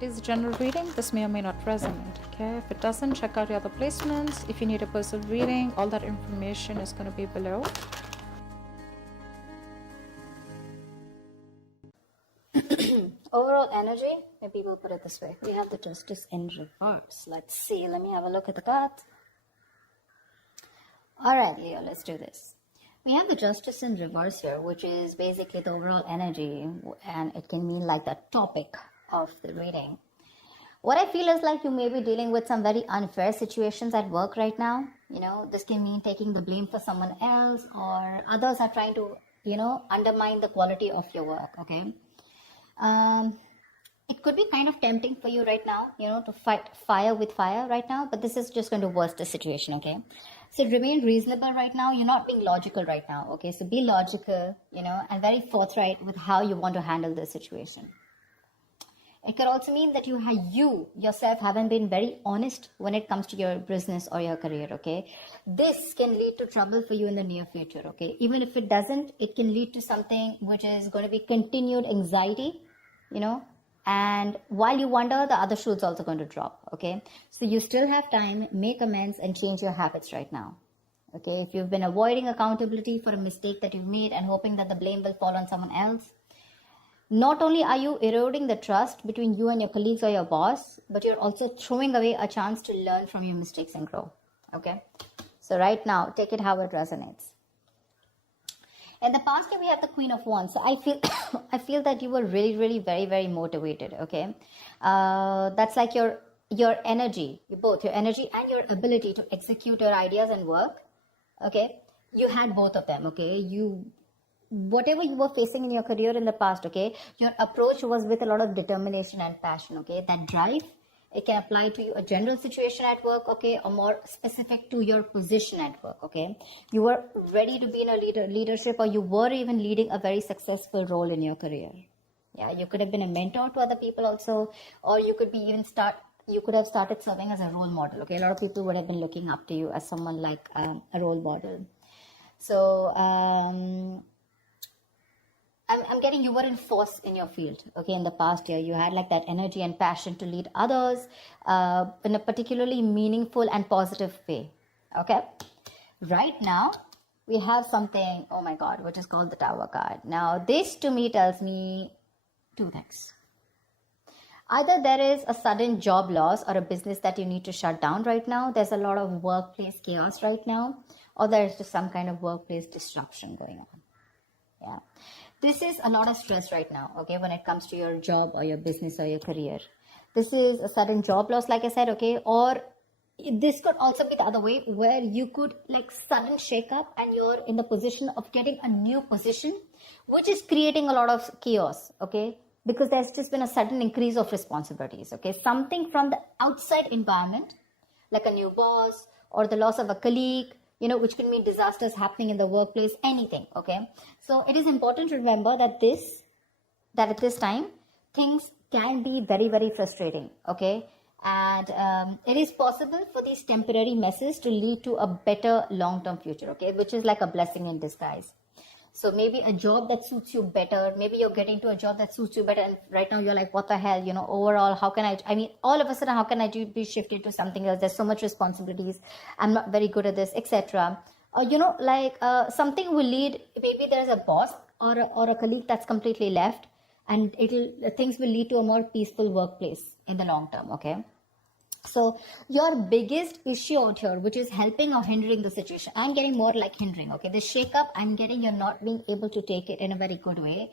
It is a general reading. This may or may not resonate. Okay, if it doesn't, check out your other placements. If you need a personal reading, all that information is going to be below. Overall energy, maybe we'll put it this way. We have the Justice in reverse. Let's see. Let me have a look at the cards. Alright, Leo, let's do this. We have the Justice in reverse here, which is basically the overall energy, and it can mean like the topic of the reading. What I feel is like you may be dealing with some very unfair situations at work right now. You know, this can mean taking the blame for someone else, or others are trying to, undermine the quality of your work, okay? It could be kind of tempting for you right now, to fight fire with fire right now, but this is just going to worsen the situation, okay? So remain reasonable right now. You're not being logical right now, okay? So be logical, and very forthright with how you want to handle this situation. It could also mean that you yourself haven't been very honest when it comes to your business or your career, okay? This can lead to trouble for you in the near future, okay? Even if it doesn't, it can lead to something which is going to be continued anxiety, and while you wonder, the other shoe is also going to drop, okay? So you still have time, make amends and change your habits right now, okay? If you've been avoiding accountability for a mistake that you've made and hoping that the blame will fall on someone else, not only are you eroding the trust between you and your colleagues or your boss, but you're also throwing away a chance to learn from your mistakes and grow, okay? So right now, take it how it resonates. In the past year, we have the Queen of Wands. So I feel that you were really, really very, very motivated, okay? That's like your energy, both your energy and your ability to execute your ideas and work, okay? You had both of them, okay? Whatever you were facing in your career in the past, okay? Your approach was with a lot of determination and passion, okay? That drive, it can apply to you a general situation at work, okay, or more specific to your position at work, okay? You were ready to be in a leadership, or you were even leading a very successful role in your career. Yeah, you could have been a mentor to other people also, or you could be you could have started serving as a role model, okay? A lot of people would have been looking up to you as someone like a role model. So, I'm getting you were in force in your field, okay, in the past year. You had like that energy and passion to lead others in a particularly meaningful and positive way, okay? Right now, we have something, oh my God, which is called the Tower card. Now, this to me tells me two things. Either there is a sudden job loss or a business that you need to shut down right now. There's a lot of workplace chaos right now, or there's just some kind of workplace disruption going on, yeah. This is a lot of stress right now, okay, when it comes to your job or your business or your career. This is a sudden job loss, like I said, okay, or this could also be the other way, where you could like sudden shake up and you're in the position of getting a new position, which is creating a lot of chaos, okay, because there's just been a sudden increase of responsibilities, okay, something from the outside environment, like a new boss or the loss of a colleague, which can mean disasters happening in the workplace, anything, okay? So it is important to remember that at this time, things can be very, very frustrating, okay? And it is possible for these temporary messes to lead to a better long-term future, okay? Which is like a blessing in disguise. So maybe a job that suits you better, maybe you're getting to a job that suits you better, and right now you're like, what the hell, overall, how can all of a sudden, how can I be shifted to something else? There's so much responsibilities. I'm not very good at this, etc. Something will lead, maybe there's a boss or a colleague that's completely left, and things will lead to a more peaceful workplace in the long term, okay? So your biggest issue out here, which is helping or hindering the situation, I'm getting more like hindering, okay? The shake up, I'm getting you're not being able to take it in a very good way.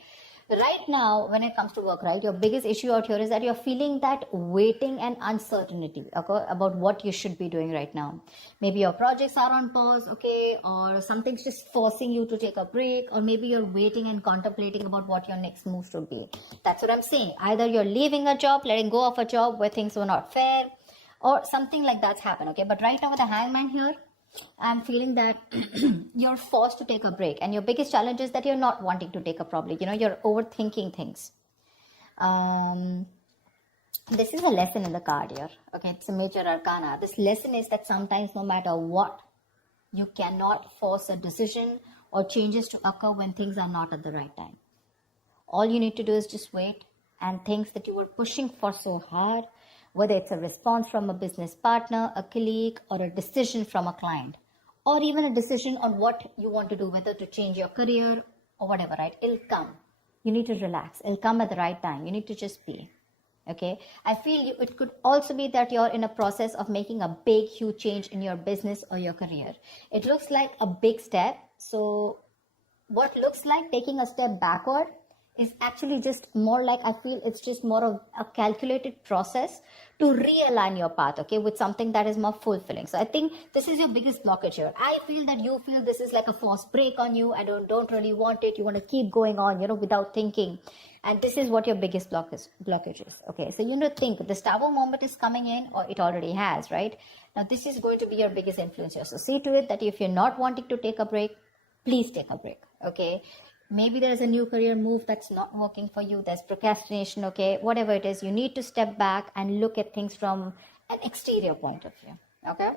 Right now, when it comes to work, right, your biggest issue out here is that you're feeling that waiting and uncertainty, okay, about what you should be doing right now. Maybe your projects are on pause, okay, or something's just forcing you to take a break, or maybe you're waiting and contemplating about what your next move should be. That's what I'm saying. Either you're leaving a job, letting go of a job where things were not fair, or something like that's happened, okay? But right now with the Hangman here, I'm feeling that you're forced to take a break, and your biggest challenge is that you're not wanting to take a probably, you're overthinking things. This is a lesson in the card here, okay? It's a major arcana. This lesson is that sometimes no matter what, you cannot force a decision or changes to occur when things are not at the right time. All you need to do is just wait, and things that you were pushing for so hard, whether it's a response from a business partner, a colleague, or a decision from a client, or even a decision on what you want to do, whether to change your career or whatever, right? It'll come. You need to relax. It'll come at the right time. You need to just be. Okay, I feel it could also be that you're in a process of making a big, huge change in your business or your career. It looks like a big step. So what looks like taking a step backward is actually just more like, I feel it's just more of a calculated process to realign your path, okay, with something that is more fulfilling. So I think this is your biggest blockage here. I feel that you feel this is like a forced break on you. I don't really want it. You want to keep going on, without thinking. And this is what your biggest blockage is. Okay, so you need to think this Tower moment is coming in, or it already has, right? Now this is going to be your biggest influence here. So see to it that if you're not wanting to take a break, please take a break. Okay, maybe there's a new career move that's not working for you. There's procrastination. Okay, whatever it is, you need to step back and look at things from an exterior point of view. Okay.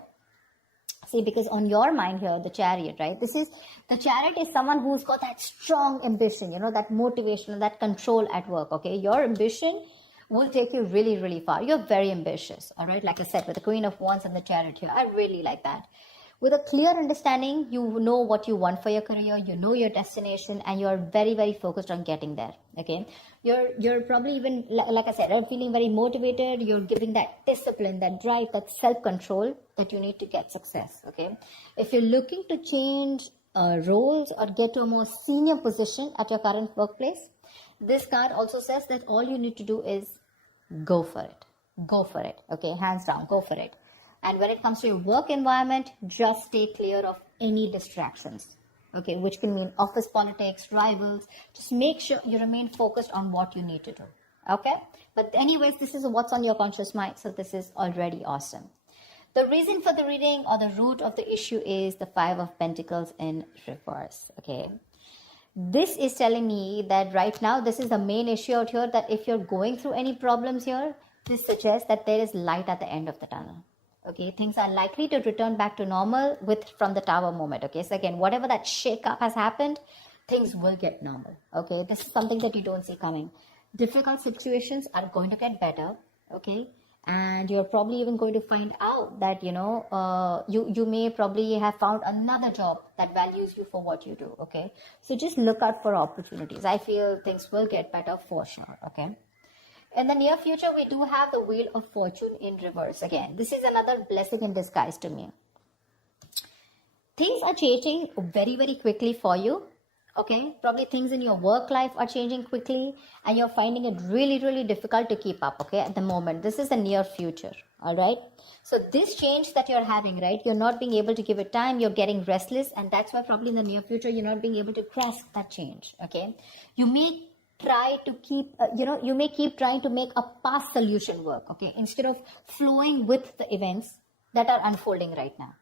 See, because on your mind here, the Chariot, right? The Chariot is someone who's got that strong ambition, that motivation, that control at work, okay? Your ambition will take you really, really far. You're very ambitious, all right? Like I said, with the Queen of Wands and the Chariot here, I really like that. With a clear understanding, you know what you want for your career, you know your destination, and you're very, very focused on getting there, okay? You're probably even, like I said, you're feeling very motivated. You're giving that discipline, that drive, that self-control that you need to get success, okay? If you're looking to change roles or get to a more senior position at your current workplace, this card also says that all you need to do is go for it. Go for it, okay? Hands down, go for it. And when it comes to your work environment, just stay clear of any distractions, okay, which can mean office politics, rivals. Just make sure you remain focused on what you need to do, okay? But anyways, this is what's on your conscious mind, so this is already awesome. The reason for the reading or the root of the issue is the Five of Pentacles in reverse, okay? This is telling me that right now, this is the main issue out here, that if you're going through any problems here, this suggests that there is light at the end of the tunnel. Okay, things are likely to return back to normal from the Tower moment. Okay, so again, whatever that shake-up has happened, things will get normal. Okay, this is something that you don't see coming. Difficult situations are going to get better. Okay, and you're probably even going to find out that, you may probably have found another job that values you for what you do. Okay, so just look out for opportunities. I feel things will get better for sure. Okay. In the near future, we do have the Wheel of Fortune in reverse. Again, this is another blessing in disguise to me. Things are changing very, very quickly for you. Okay, probably things in your work life are changing quickly and you're finding it really, really difficult to keep up, okay, at the moment. This is the near future, all right? So this change that you're having, right, you're not being able to give it time, you're getting restless, and that's why probably in the near future, you're not being able to grasp that change, okay? You may try to keep, you may keep trying to make a past solution work, okay, instead of flowing with the events that are unfolding right now.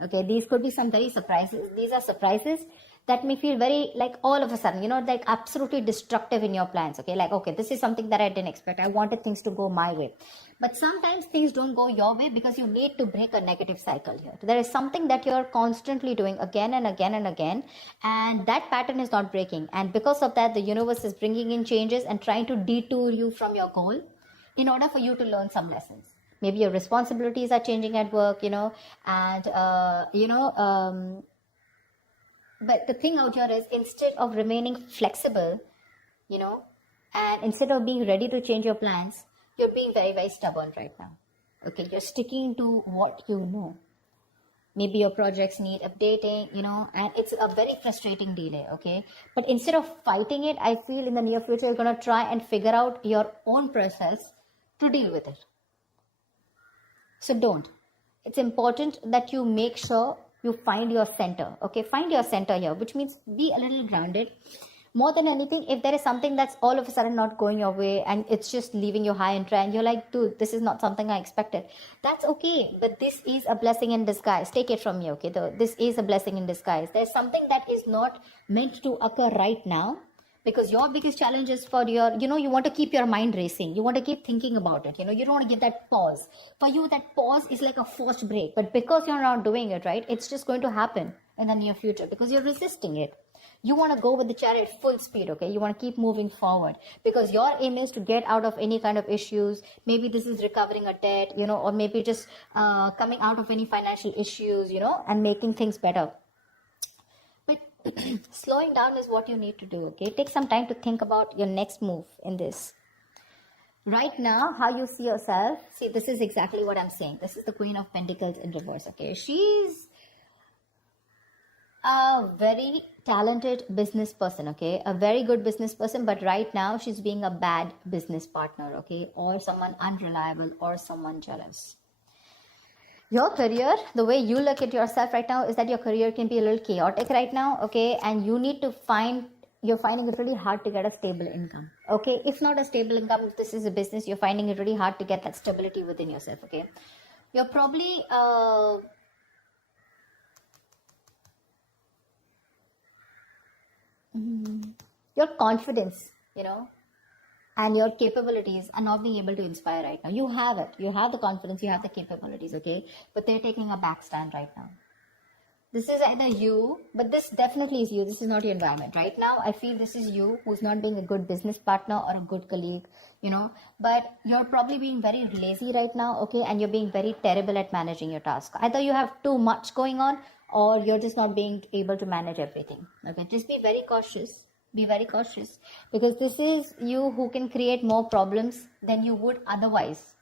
Okay, these could be some very surprises. These are surprises that may feel very, like, all of a sudden, like absolutely destructive in your plans. Okay, like, okay, this is something that I didn't expect. I wanted things to go my way. But sometimes things don't go your way because you need to break a negative cycle here. There is something that you're constantly doing again and again and again, and that pattern is not breaking. And because of that, the universe is bringing in changes and trying to detour you from your goal in order for you to learn some lessons. Maybe your responsibilities are changing at work, but the thing out here is, instead of remaining flexible, and instead of being ready to change your plans, you're being very, very stubborn right now. Okay, you're sticking to what you know. Maybe your projects need updating, and it's a very frustrating delay, okay? But instead of fighting it, I feel in the near future, you're going to try and figure out your own process to deal with it. So don't. It's important that you make sure you find your center. Okay, find your center here, which means be a little grounded. More than anything, if there is something that's all of a sudden not going your way and it's just leaving you high and dry and you're like, dude, this is not something I expected. That's okay, but this is a blessing in disguise. Take it from me, okay? This is a blessing in disguise. There's something that is not meant to occur right now, because your biggest challenge is for your, you want to keep your mind racing. You want to keep thinking about it. You don't want to give that pause. For you, that pause is like a forced break. But because you're not doing it, right, it's just going to happen in the near future because you're resisting it. You want to go with the chariot full speed, okay? You want to keep moving forward because your aim is to get out of any kind of issues. Maybe this is recovering a debt, or maybe just coming out of any financial issues, and making things better. But slowing down is what you need to do, okay? Take some time to think about your next move in this. Right now, how you see yourself, see, this is exactly what I'm saying. This is the Queen of Pentacles in reverse, okay? She's a very talented business person, okay? A very good business person, but right now she's being a bad business partner, okay? Or someone unreliable or someone jealous. Your career, the way you look at yourself right now is that your career can be a little chaotic right now, okay? And you need to you're finding it really hard to get a stable income, okay? If not a stable income, if this is a business, you're finding it really hard to get that stability within yourself, okay? You're probably your confidence, and your capabilities are not being able to inspire right now. You have it. You have the confidence, you have the capabilities, okay? But they're taking a back stand right now. This is either you, but this definitely is you. This is not your environment. Right now, I feel this is you who's not being a good business partner or a good colleague, but you're probably being very lazy right now, okay? And you're being very terrible at managing your task. Either you have too much going on or you're just not being able to manage everything, okay? Just be very cautious. Be very cautious because this is you who can create more problems than you would otherwise,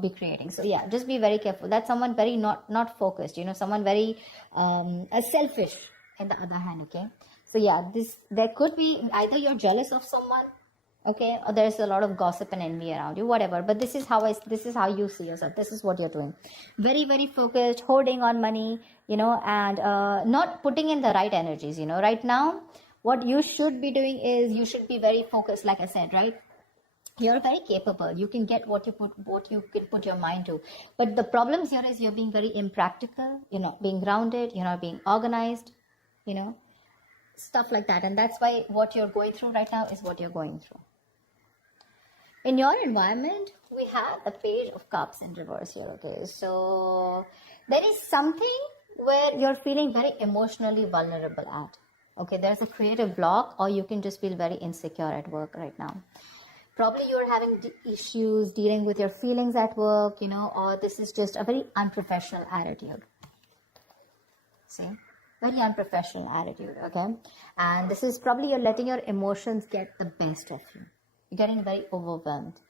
be creating. So yeah, just be very careful. That's someone very not focused, someone very selfish in the other hand, okay? So yeah, there could be either you're jealous of someone, okay, or there's a lot of gossip and envy around you, whatever. But this is how you see yourself. This is what you're doing. Very, very focused, holding on money, and not putting in the right energies, Right now, what you should be doing is you should be very focused, like I said, right? You're very capable. You can get what you can put your mind to. But the problems here is you're being very impractical. You're not being grounded. You're not being organized. Stuff like that. And that's why what you're going through right now is what you're going through. In your environment, we have the Page of Cups in reverse here. Okay, so there is something where you're feeling very emotionally vulnerable at. Okay, there's a creative block, or you can just feel very insecure at work right now. Probably you're having issues dealing with your feelings at work, or this is just a very unprofessional attitude. See? Very unprofessional attitude, okay? And this is probably you're letting your emotions get the best of you. You're getting very overwhelmed.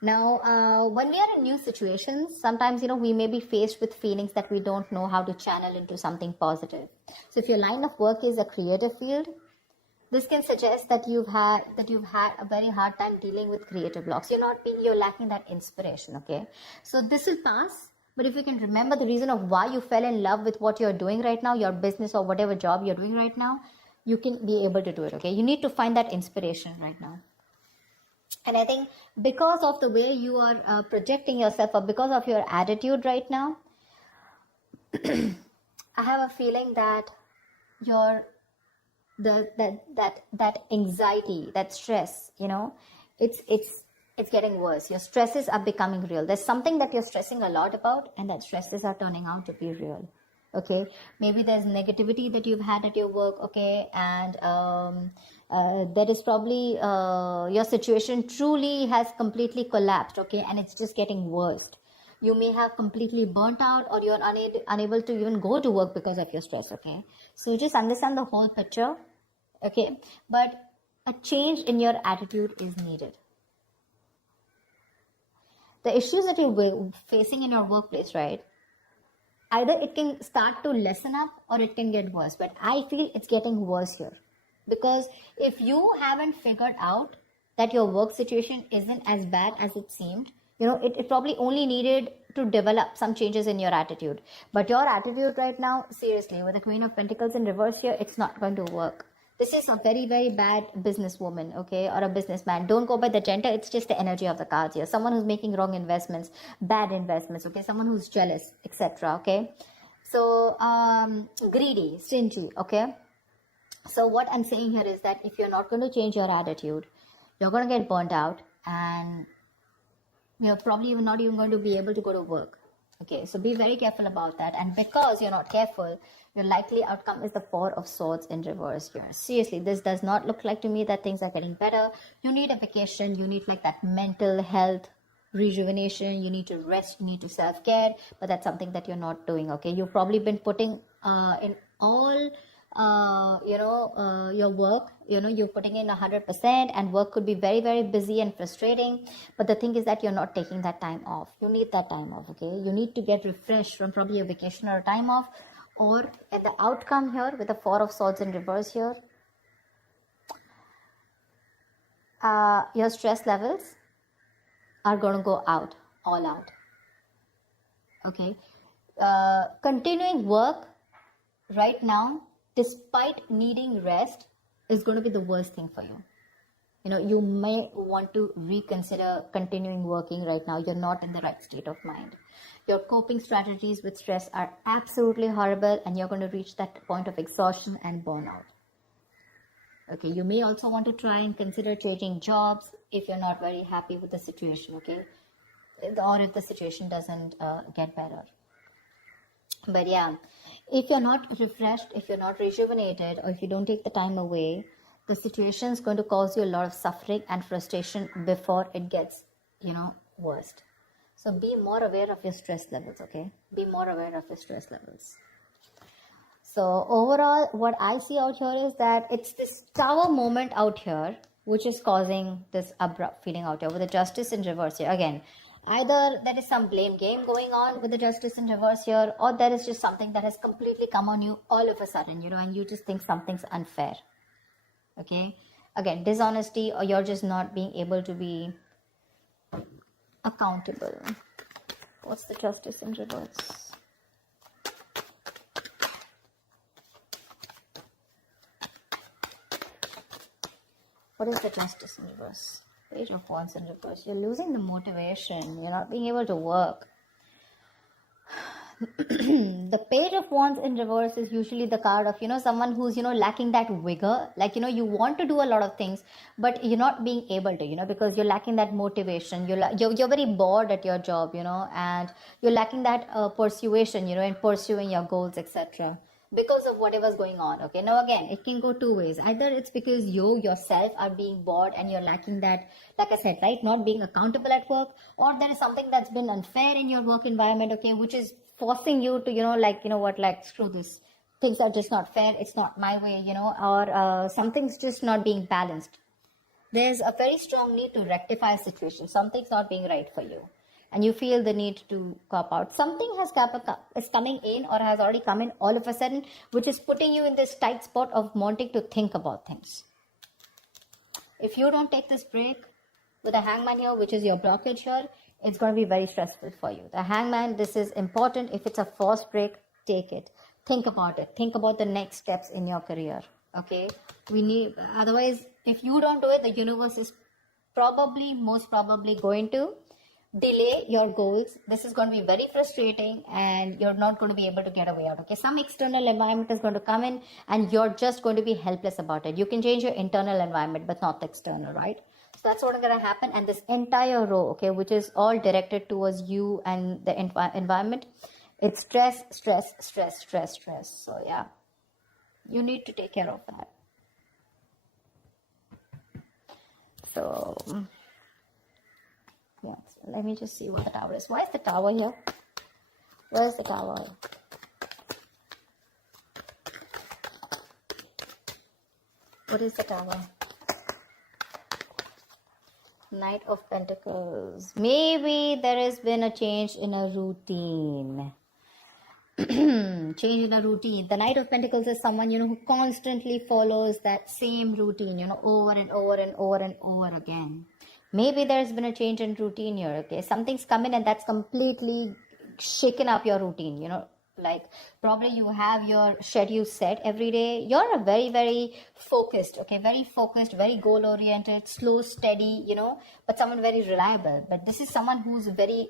Now, when we are in new situations, sometimes, we may be faced with feelings that we don't know how to channel into something positive. So if your line of work is a creative field, this can suggest that you've had a very hard time dealing with creative blocks. You're lacking that inspiration, okay? So this will pass, but if you can remember the reason of why you fell in love with what you're doing right now, your business or whatever job you're doing right now, you can be able to do it, okay? You need to find that inspiration right now. And I think because of the way you are projecting yourself, or because of your attitude right now, I have a feeling that that anxiety, that stress, it's getting worse. Your stresses are becoming real. There's something that you're stressing a lot about, and that stresses are turning out to be real. Okay, maybe there's negativity that you've had at your work, okay, and that is probably your situation truly has completely collapsed, okay, and it's just getting worse. You may have completely burnt out, or you're unable to even go to work because of your stress, okay? So just understand the whole picture, okay? But a change in your attitude is needed. The issues that you're facing in your workplace, right? Either it can start to lessen up or it can get worse. But I feel it's getting worse here. Because if you haven't figured out that your work situation isn't as bad as it seemed, it probably only needed to develop some changes in your attitude. But your attitude right now, seriously, with the Queen of Pentacles in reverse here, it's not going to work. This is a very, very bad businesswoman, okay, or a businessman. Don't go by the gender. It's just the energy of the cards here. Someone who's making wrong investments, bad investments, okay, someone who's jealous, etc., okay. So, greedy, stingy, okay. So what I'm saying here is that if you're not going to change your attitude, you're going to get burnt out, and you're probably not even going to be able to go to work, Okay, so be very careful about that. And because you're not careful, your likely outcome is the Four of Swords in reverse here. Seriously, this does not look like to me that things are getting better. You need a vacation. You need like that mental health rejuvenation. You need to rest. You need to self-care. But that's something that you're not doing, okay? You've probably been putting in all your work, you're putting in 100%, and work could be very, very busy and frustrating. But the thing is that you're not taking that time off. You need that time off, okay? You need to get refreshed from probably a vacation or a time off. Or at the outcome here with the Four of Swords in reverse here, your stress levels are going to go out, all out. Okay, continuing work right now, despite needing rest, is going to be the worst thing for you. You may want to reconsider continuing working right now. You're not in the right state of mind. Your coping strategies with stress are absolutely horrible, and you're going to reach that point of exhaustion and burnout. Okay, you may also want to try and consider changing jobs if you're not very happy with the situation, okay? Or if the situation doesn't get better. But yeah, if you're not refreshed, if you're not rejuvenated, or if you don't take the time away, the situation is going to cause you a lot of suffering and frustration before it gets, worst. So be more aware of your stress levels, okay? Be more aware of your stress levels. So overall, what I see out here is that it's this Tower moment out here, which is causing this abrupt feeling out here with the Justice in reverse here. Again, either there is some blame game going on with the Justice in reverse here, or there is just something that has completely come on you all of a sudden, and you just think something's unfair. Okay? Again, dishonesty, or you're just not being able to be accountable. What's the Justice in reverse? What is the Justice in reverse? Page of Wands in reverse. You're losing the motivation. You're not being able to work. The Page of Wands in reverse is usually the card of, someone who's, lacking that vigor. Like, you want to do a lot of things, but you're not being able to, because you're lacking that motivation. You're very bored at your job, and you're lacking that persuasion, in pursuing your goals, etc. Because of whatever's going on. Okay, now again, it can go two ways. Either it's because you yourself are being bored and you're lacking that, like I said, right, not being accountable at work, or there is something that's been unfair in your work environment, okay, which is forcing you to, screw this. Things are just not fair. It's not my way, or something's just not being balanced. There's a very strong need to rectify a situation. Something's not being right for you, and you feel the need to cop out. Something is coming in, or has already come in all of a sudden, which is putting you in this tight spot of wanting to think about things. If you don't take this break with the Hangman here, which is your blockage here, it's going to be very stressful for you. The Hangman, this is important. If it's a forced break, take it. Think about it. Think about the next steps in your career. Okay? Otherwise, if you don't do it, the universe is most probably going to delay your goals. This is going to be very frustrating, and you're not going to be able to get away out. Okay, some external environment is going to come in, and you're just going to be helpless about it. You can change your internal environment, but not the external, right? So that's what's going to happen. And this entire row, okay, which is all directed towards you and the environment, it's stress, stress, stress, stress, stress. So yeah, you need to take care of that. So yeah, so let me just see what the Tower is. Why is the Tower here? Where's the Tower? What is the Tower? Knight of Pentacles. Maybe there has been a change in a routine. Change in a routine. The Knight of Pentacles is someone, who constantly follows that same routine, over and over and over and over again. Maybe there's been a change in routine here, okay? Something's come in and that's completely shaken up your routine, Like probably you have your schedule set every day. You're a very, very focused, okay, very focused, very goal oriented, slow, steady, but someone very reliable. But this is someone who's very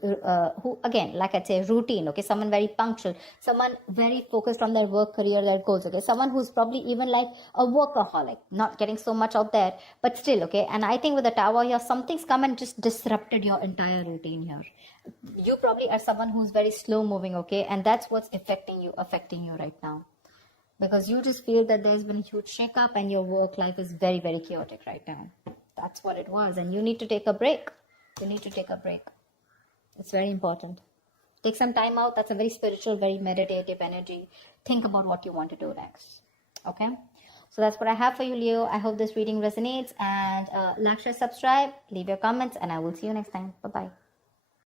who, again, like I'd say, routine, okay, someone very punctual, someone very focused on their work, career, their goals, okay, someone who's probably even like a workaholic, not getting so much out there, but still, okay. And I think with the Tower here, something's come and just disrupted your entire routine here. You probably are someone who's very slow moving, okay, and that's what's affecting you right now, because you just feel that there's been a huge shake-up and your work life is very, very chaotic right now. That's what it was, and you need to take a break. It's very important. Take some time out. That's a very spiritual, very meditative energy. Think about what you want to do next, okay? So that's what I have for you, Leo. I hope this reading resonates, and like, share, subscribe, leave your comments, and I will see you next time. Bye-bye.